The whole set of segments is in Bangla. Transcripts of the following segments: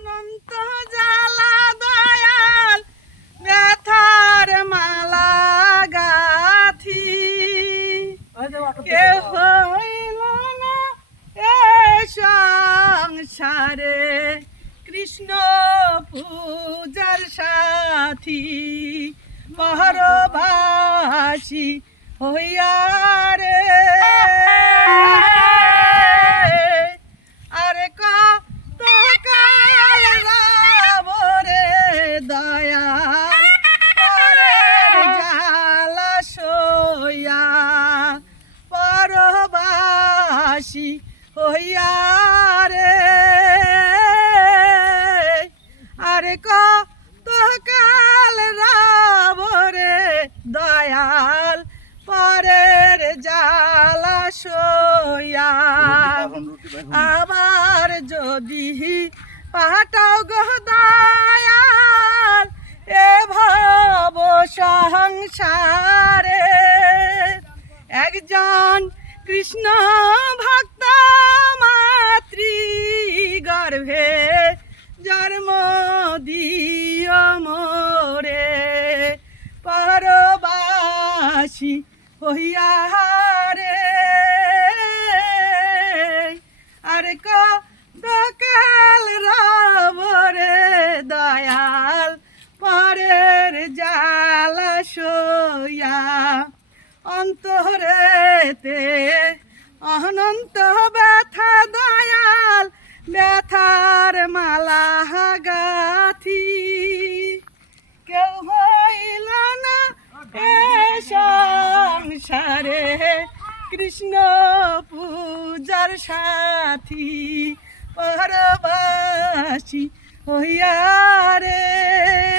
অনন্ত জ্বালা দয়াল ব্যথার মালা গাথি। কে হইল না এ সংসারে? কৃষ্ণ পূজার সাথী পরবাসী হইয়া রে। সইয়া পরবাসী হইয়া রে। আরে কত কাল রাব রে দয়াল পরের আবার যদি পাঠাও গদায়াল এ ভাব সংসারে একজন কৃষ্ণ ভক্ত মাতৃ গর্ভে জন্ম দিয় মোরে। পরবাসী হইয়া অন্তরেতে অনন্ত ব্যথা দয়াল, ব্যথার মালা গাথি। কেউ হইল না এ সংসারে, কৃষ্ণ পূজার সাথী, পরবাসী হইয়া রে।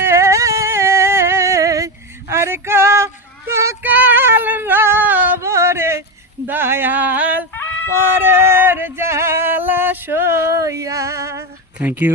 দয়াল পরের জালা সইয়া। Thank you